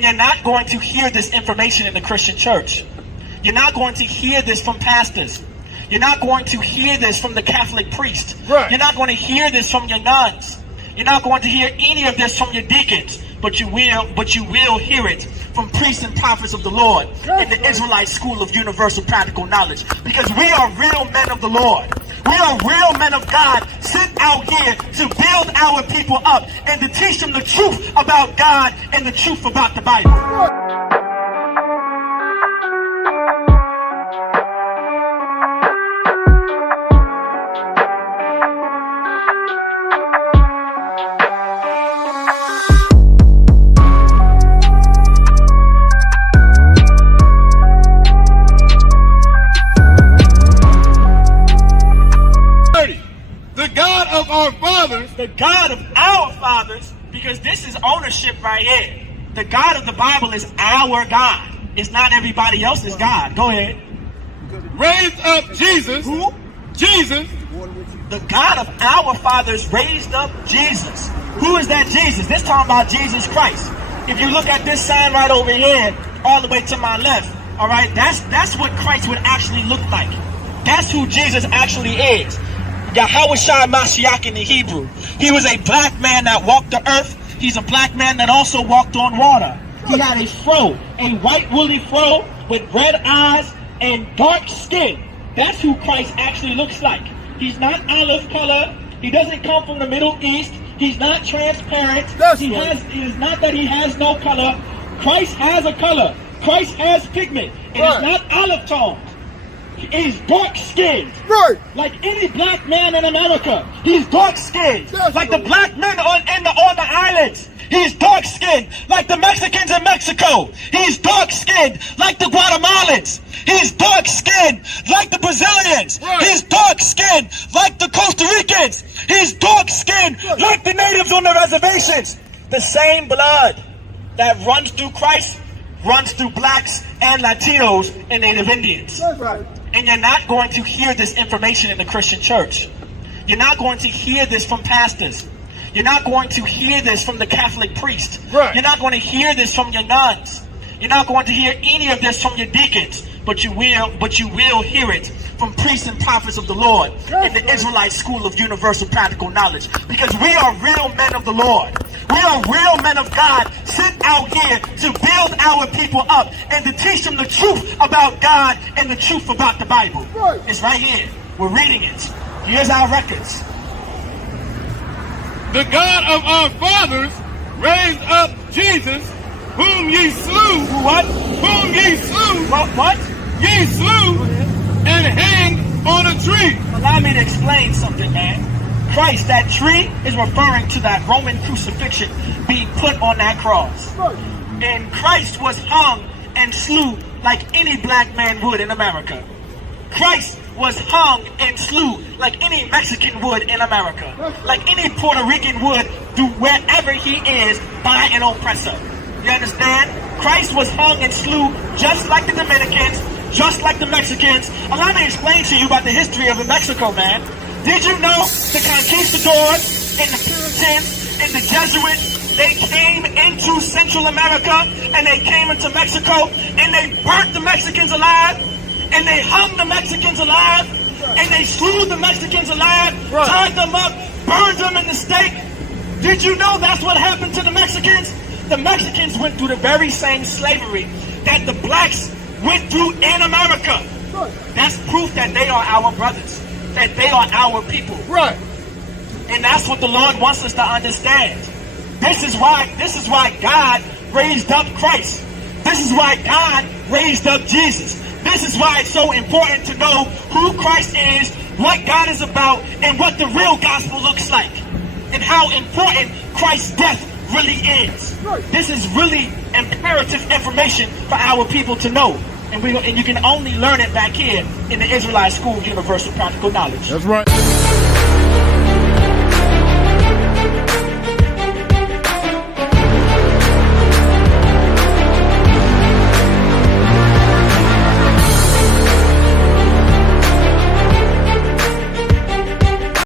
And you're not going to hear this information in the Christian church. You're not going to hear this from pastors. You're not going to hear this from the Catholic priest. Right. You're not going to hear this from your nuns. You're not going to hear any of this from your deacons. But you will hear it from priests and prophets of the Lord in the Israelite School of Universal Practical Knowledge. Because we are real men of the Lord. We are real men of God sent out here to build our people up and to teach them the truth about God and the truth about the Bible. The God of our fathers, because this is ownership right here. The God of the Bible is our God. It's not everybody else's God. Go ahead. Raised up Jesus. Who? Jesus. The God of our fathers raised up Jesus. Who is that Jesus? This talking about Jesus Christ. If you look at this sign right over here, all the way to my left, all right, that's what Christ would actually look like. That's who Jesus actually is. Yahushua Mashiach in the Hebrew. He was a black man that walked the earth. He's a black man that also walked on water. He had a fro, a white woolly fro with red eyes and dark skin. That's who Christ actually looks like. He's not olive color. He doesn't come from the Middle East. He's not transparent. It is not that he has no color. Christ has a color. Christ has pigment. It is not olive tone. He's dark-skinned, right? Like any black man in America. He's dark-skinned, like the black men on the islands. He's dark-skinned, like the Mexicans in Mexico. He's dark-skinned, like the Guatemalans. He's dark-skinned, like the Brazilians. Right. He's dark-skinned, like the Costa Ricans. He's dark-skinned, like the natives on the reservations. The same blood that runs through Christ runs through blacks and Latinos and Native Indians. That's right. And you're not going to hear this information in the Christian church. You're not going to hear this from pastors. You're not going to hear this from the Catholic priest. Right. You're not going to hear this from your nuns. You're not going to hear any of this from your deacons. But you will hear it from priests and prophets of the Lord in the Israelite School of Universal Practical Knowledge. Because we are real men of the Lord. We are real men of God sent out here to build our people up and to teach them the truth about God and the truth about the Bible. Right. It's right here. We're reading it. Here's our records. The God of our fathers raised up Jesus, whom ye slew. What? Whom ye slew. What? Ye slew and hanged on a tree. Allow me to explain something, man. Christ, that tree is referring to that Roman crucifixion being put on that cross. And Christ was hung and slew like any black man would in America. Christ was hung and slew like any Mexican would in America. Like any Puerto Rican would do wherever he is by an oppressor. You understand? Christ was hung and slew just like the Dominicans, just like the Mexicans. Allow me to explain to you about the history of Mexico, man. Did you know the conquistadors and the Puritans and the Jesuits, they came into Central America and they came into Mexico and they burnt the Mexicans alive and they hung the Mexicans alive and they slew the Mexicans alive, tied them up, burned them in the stake. Did you know that's what happened to the Mexicans? The Mexicans went through the very same slavery that the blacks went through in America. That's proof that they are our brothers, that they are our people. Right. And that's what the Lord wants us to understand. This is why God raised up Christ. This is why God raised up Jesus. This is why it's so important to know who Christ is, what God is about, and what the real gospel looks like, and how important Christ's death really is. This is really imperative information for our people to know. And you can only learn it back here in the Israelite School of Universal Practical Knowledge. That's right.